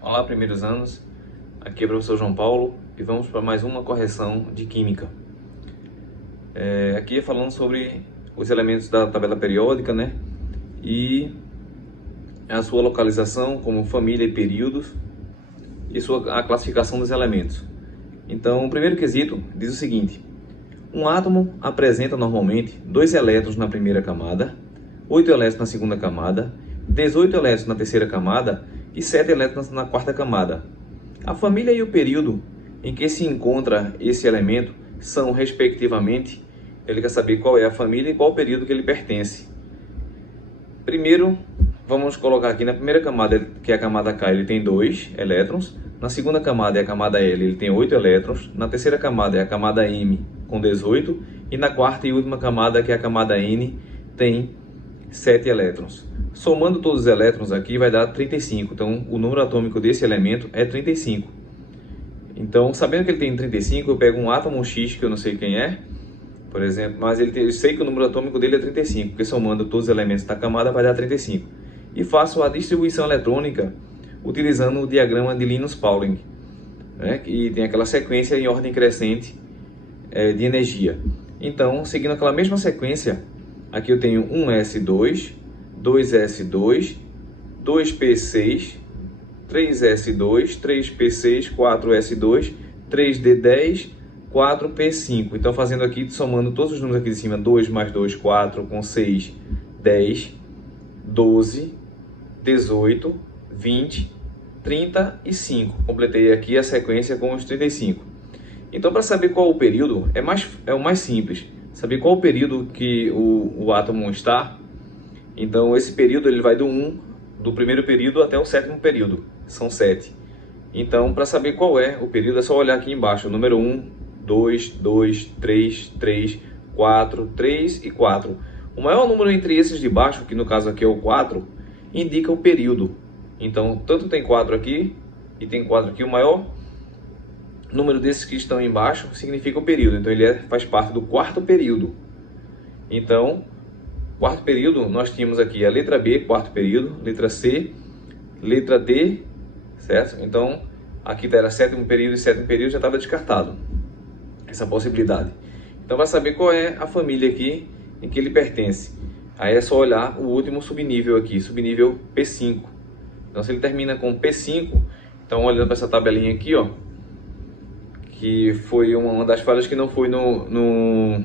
Olá, primeiros anos. Aqui é o professor João Paulo e vamos para mais uma correção de Química. Aqui é falando sobre os elementos da tabela periódica, né? E a sua localização como família e períodos e a classificação dos elementos. Então, o primeiro quesito diz o seguinte: um átomo apresenta normalmente 2 elétrons na primeira camada, 8 elétrons na segunda camada, 18 elétrons na terceira camada e 7 elétrons na quarta camada. A família e o período em que se encontra esse elemento são, respectivamente, ele quer saber qual é a família e qual o período que ele pertence. Primeiro, vamos colocar aqui na primeira camada, que é a camada K, ele tem 2 elétrons. Na segunda camada é a camada L, ele tem 8 elétrons. Na terceira camada é a camada M, com 18. E na quarta e última camada, que é a camada N, tem 7 elétrons. Somando todos os elétrons aqui vai dar 35. Então, o número atômico desse elemento é 35. Então, sabendo que ele tem 35, eu pego um átomo X, que eu não sei quem é, por exemplo, mas eu sei que o número atômico dele é 35, porque somando todos os elementos da camada vai dar 35. E faço a distribuição eletrônica utilizando o diagrama de Linus-Pauling, né? Que tem aquela sequência em ordem crescente de energia. Então, seguindo aquela mesma sequência, aqui eu tenho 1s2, 2s2, 2p6, 3s2, 3p6, 4s2, 3d10, 4p5. Então, fazendo aqui, somando todos os números aqui de cima, 2 mais 2, 4, com 6, 10, 12, 18, 20, 35. Completei aqui a sequência com os 35. Então, para saber qual o período, é o mais simples. Saber qual o período que o átomo está. Então, esse período ele vai do primeiro período até o sétimo período. São 7. Então, para saber qual é o período, é só olhar aqui embaixo. O número 1, 2, 2, 3, 3, 4, 3 e 4. O maior número entre esses de baixo, que no caso aqui é o 4, indica o período. Então, tanto tem 4 aqui e tem 4 aqui. O maior número desses que estão embaixo significa o período. Então, ele faz parte do quarto período. Então, quarto período, nós tínhamos aqui a letra B, quarto período, letra C, letra D, certo? Então, aqui era sétimo período e sétimo período, já estava descartado essa possibilidade. Então, para saber qual é a família aqui em que ele pertence, aí é só olhar o último subnível aqui, subnível P5. Então, se ele termina com P5, então olhando para essa tabelinha aqui, ó, que foi uma das falhas que não foi no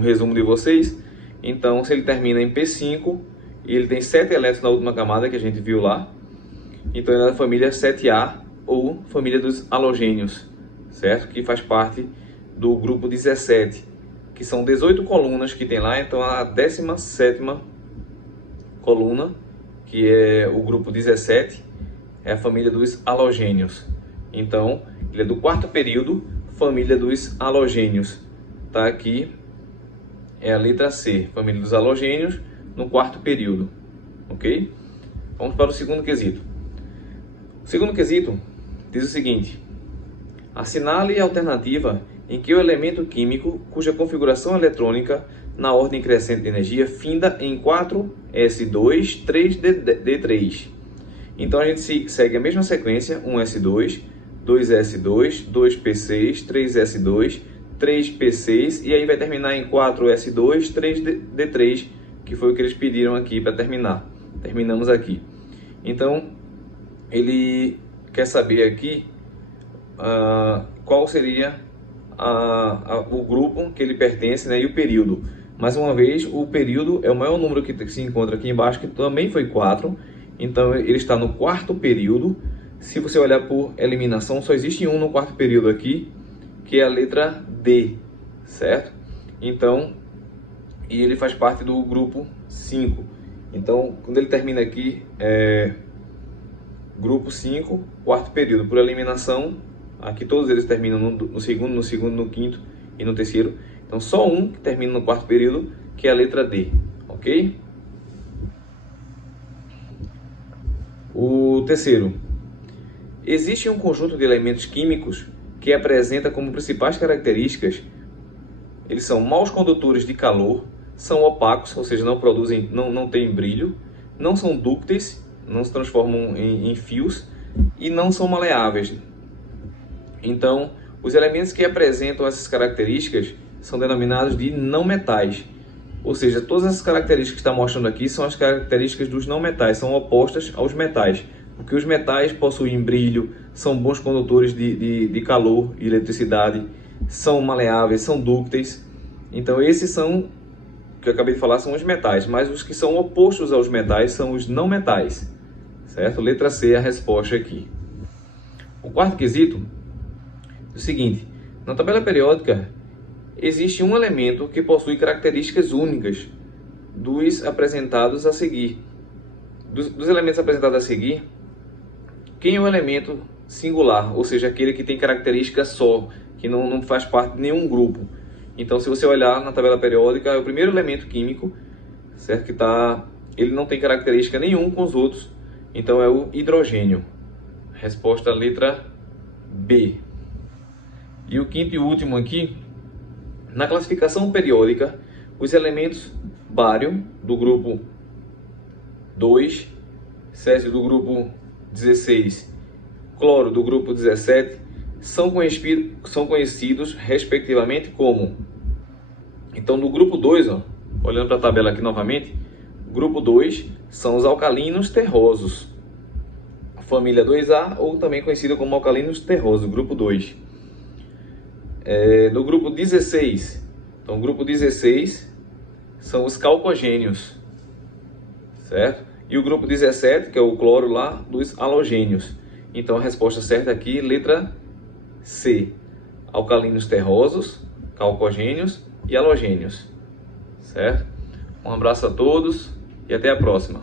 resumo de vocês. Então, se ele termina em P5 e ele tem 7 elétrons na última camada que a gente viu lá, então ele é da família 7A ou família dos halogênios, certo? Que faz parte do grupo 17, que são 18 colunas que tem lá. Então, a 17ª coluna, que é o grupo 17, é a família dos halogênios. Então, ele é do quarto período, família dos halogênios. Tá aqui. É a letra C, família dos halogênios, no quarto período, ok? Vamos para o segundo quesito. O segundo quesito diz o seguinte: assinale a alternativa em que o elemento químico cuja configuração eletrônica na ordem crescente de energia finda em 4s2, 3d3. Então a gente segue a mesma sequência: 1s2, 2s2, 2p6, 3s2, 3p6 e aí vai terminar em 4s2, 3d3, que foi o que eles pediram aqui para terminar. Terminamos aqui. Então, ele quer saber aqui qual seria o grupo que ele pertence, né, e o período. Mais uma vez, o período é o maior número que se encontra aqui embaixo, que também foi 4. Então, ele está no quarto período. Se você olhar por eliminação, só existe um no quarto período aqui, que é a letra D, certo? Então, e ele faz parte do grupo 5. Então, quando ele termina aqui, grupo 5, quarto período. Por eliminação, aqui todos eles terminam no segundo, no quinto e no terceiro. Então, só um que termina no quarto período, que é a letra D, ok? O terceiro. Existe um conjunto de elementos químicos que apresenta como principais características: eles são maus condutores de calor, são opacos, ou seja, não produzem, não têm brilho, não são dúcteis, não se transformam em fios, e não são maleáveis. Então, os elementos que apresentam essas características são denominados de não metais. Ou seja, todas essas características que está mostrando aqui são as características dos não metais, são opostas aos metais. Porque os metais possuem brilho, são bons condutores de calor e eletricidade, são maleáveis, são dúcteis. Então esses são, que eu acabei de falar, são os metais, mas os que são opostos aos metais são os não metais. Certo? Letra C é a resposta aqui. O quarto quesito é o seguinte: na tabela periódica existe um elemento que possui características únicas dos apresentados a seguir. Dos elementos apresentados a seguir, quem é o elemento singular, ou seja, aquele que tem característica só, que não faz parte de nenhum grupo? Então, se você olhar na tabela periódica, é o primeiro elemento químico, certo? Ele não tem característica nenhuma com os outros, então é o hidrogênio. Resposta letra B. E o quinto e último aqui, na classificação periódica, os elementos bário do grupo 2, césio do grupo 16, cloro do grupo 17, são conhecidos respectivamente como. Então, no grupo 2, olhando para a tabela aqui novamente, grupo 2 são os alcalinos terrosos, família 2A, ou também conhecida como alcalinos terrosos, grupo 2. No grupo 16, então, grupo 16 são os calcogênios, certo? E o grupo 17, que é o cloro lá, dos halogênios. Então a resposta certa aqui, letra C. Alcalinos terrosos, calcogênios e halogênios. Certo? Um abraço a todos e até a próxima.